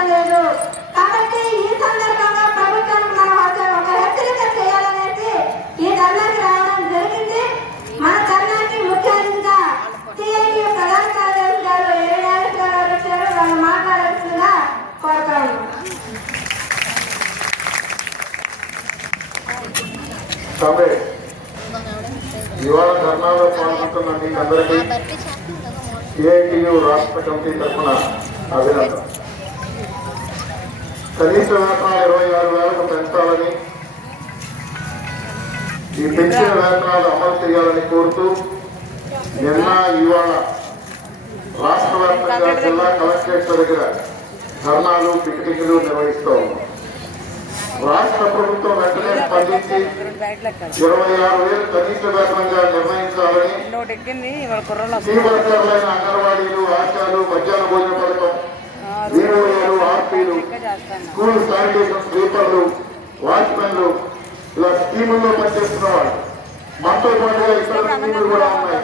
కనిపించడం లేదు. కాబట్టి ఈ సందర్భంగా ప్రభుత్వానికి మనం ఒక హెచ్చరిక చేయాలనేసి ఈ ధర్నాకి రావడం జరిగింది. మన ధర్నాకి ముఖ్య అతిథిగా సిఐటి ప్రధాన కార్యదర్శి గారు గారు వచ్చారు. వాళ్ళు మాట్లాడాల్సిందిగా కోరుతాము. ఇవాళ ధర్నాలో పాల్గొంటున్న మీకందరికీ సిఐటియు రాష్ట్ర కమిటీ తరఫున అభినందన. కనీస వేతనాలు 26,000కు పెంచాలని, ఈ పెంచిన వేతనాలు అమలు చేయాలని కోరుతూ నిన్న ఇవాళ రాష్ట్ర వ్యాప్తంగా జిల్లా కలెక్టరేట్ల దగ్గర ధర్నాలు పికెటింగ్లు నిర్వహిస్తూ ఉన్నాం. రాష్ట్ర ప్రభుత్వం వెంటనే స్పందించి 26,000 కనీస వేతనంగా నిర్ణయించాలని, వర్కర్లైన అంగన్వాడీలు, ఆశాలు, మధ్యాహ్న భోజన పథకం, వీఓఏలు, ఆర్పీలు, స్కూల్ శానిటేషన్ స్వీపర్లు, వాచ్మెన్లు ఇలా స్కీముల్లో పనిచేస్తున్న వాళ్ళు మనతో పాటుగా ఇతర స్కీములు కూడా ఉన్నాయి.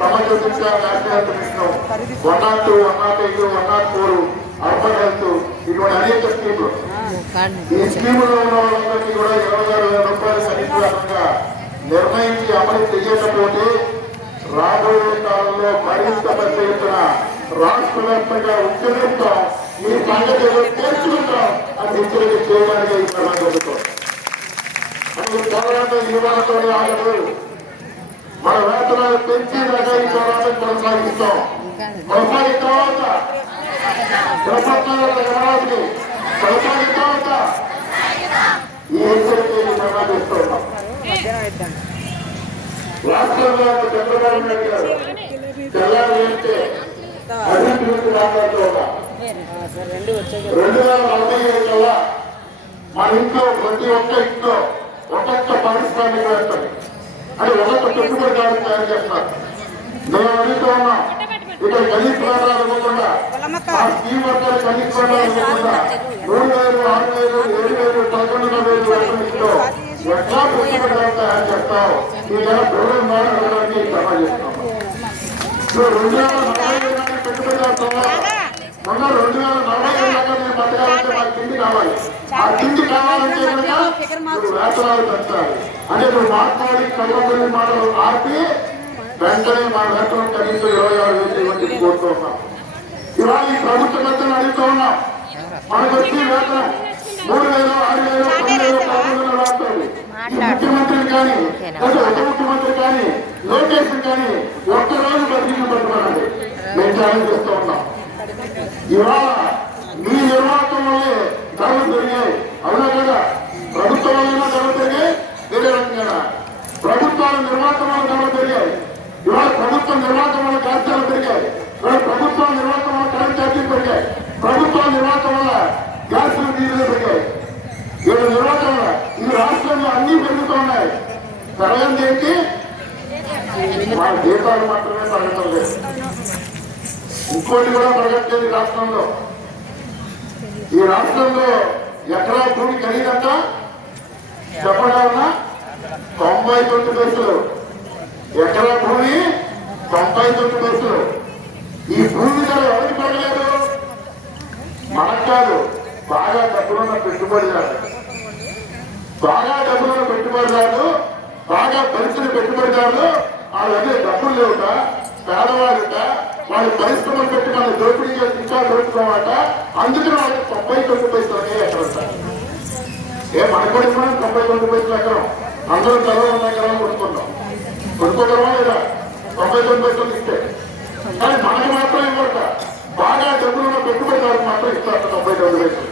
సమగ్ర శిక్ష, national health machine, 102, 108, 104, urban health, ఇటువంటి అనేక స్కీములు. ఈ స్కీములో ఉన్న వాళ్ళందరికీ కూడా 26,000 రూపాయలు కనీస వేతనంగా నిర్ణయించి అమలు చేయకపోతే రాబోయే కాలంలో మరింత పెద్ద ఎత్తున రాష్ట్ర వ్యాప్తంగా ఉద్యమిస్తాం, ఈ సంగతి తెలుసుకుంటాం అని హెచ్చరిక చేయడానికి ఈ క్రమం జరుగుతాం. అది పోరాటం ఈ వారంతో ఆగదు. మన వేతనాలు పెంచి ఈ పోరాటం కొనసాగిస్తాం. ఈ హెచ్చరిక ప్రమాదిస్తూ ఉన్నాం. రాష్ట్రంలో చంద్రబాబు నాయుడు గారు తెల్లారి వెళ్తే అభివృద్ధి మాట్లాడుతూ ఉన్నాం. 2047 కల్లా మన ఇంట్లో ప్రతి ఒక్క ఇంట్లో ఒక్కొక్క పారిశ్రామికవేత్తని అని ఒక్కొక్క పెట్టుబడిదారులు తయారు చేస్తారు. మేము అడుగుతూ ఉన్నాం, ఇక్కడ కనీస వేతనాలు ఇవ్వకుండా, ఆ స్కీమ్ వర్గాలు కనీస వేతనాలు ఇవ్వకుండా 3,000, 6,000, 7,000, 11,000 వేతనంలో ఎట్లా పెట్టుబడిదారులు తయారు చేస్తావు? ఈ నెల గౌరవం మాట్లాడడానికి సభ చేస్తాం. 2040 పెట్టుబడిదారు మొన్న 2040 దాకా నేను బతకాలంటే మాకు తిండి కావాలి. ఆ తిండి కావాలంటే కనుక వేతనాలు పెంచాలి. అంటే నువ్వు మాట్లాడి కల్వకల్లి మాటలు ఆపి వెంటనే మా వేతనం కనీసం 26,000 ఇవ్వండి కోరుతూ ఉన్నాం. ఇవాళ ఈ ప్రభుత్వ పెద్దలు అడుగుతూ ఉన్నాం. మనకు వచ్చే వేతనం 3,000, 6,000, 10,000, 11,000 రాస్తుంది. ముఖ్యమంత్రిని కానీ లేదా ఉప ముఖ్యమంత్రి కానీ లోకేష్ కానీ ఒక్కరోజు బదిలీలు పట్టుకోనండి మేము ఛాలెంజ్ చేస్తూ ఉన్నాం. ఇవాళ మీ నిర్వాహకం వల్లే ధరలు పెరిగాయి. అవునా కదా? ప్రభుత్వం వల్ల ధరలు పెరిగాయి. వేరే రకంగా ప్రభుత్వాల నిర్వాహకం వల్ల ధరలు పెరిగాయి. ఇవాళ ప్రభుత్వం నిర్వాహకం వల్ల ఛార్జీలు పెరిగాయి. ఇవాళ ప్రభుత్వం నిర్వాహకం వల్ల కరెంట్ ఛార్జీలు పెరిగాయి. ప్రభుత్వం నిర్వాహకం వల్ల గ్యాసులు, డీజిల్ పెరిగాయి. వీళ్ళ నిర్వాహకం వల్ల ఈ రాష్ట్రంలో అన్ని పెరుగుతూ ఉన్నాయి. సరైనది ఏంటి? మా జీతాలు మాత్రమే పెరగటం లేదు. ఇంకోటి కూడా పెరగట్లేదు రాష్ట్రంలో. ఈ రాష్ట్రంలో ఎకరా భూమి ఖరీదంట చెప్పగలన్నా 99 పైసలు. ఎకరా భూమి 99 పైసలు. ఈ భూమి ధర ఎవరికి పెరగలేదు? మనకు కాదు, బాగా డబ్బులున్న పెట్టుబడిదారు, బాగా డబ్బులున్న పెట్టుబడిదారులు, బాగా పరిస్థితి పెట్టుబడిదారులు వాళ్ళ దగ్గర డబ్బులు లేవుట, పేదవాళ్ళుట, వాళ్ళ పరిశ్రమలు పెట్టి మన దోపిడీ చేసి ఇంకా దోచుకోవాలట. అందుకని వాళ్ళకి 99 పైసలు అనేవి ఎక్కడ మనకు కూడా 99 పైసలు ఎకరం. అందరూ చదవ ఉన్న ఎకరాలు కొనుక్కోగలమా లేదా? 99 పైసలు ఇస్తే. కానీ మనకి మాత్రం ఇవ్వట, బాగా డబ్బులున్న పెట్టుబడిదారులకు మాత్రం ఇస్తారు 99 పైసలు.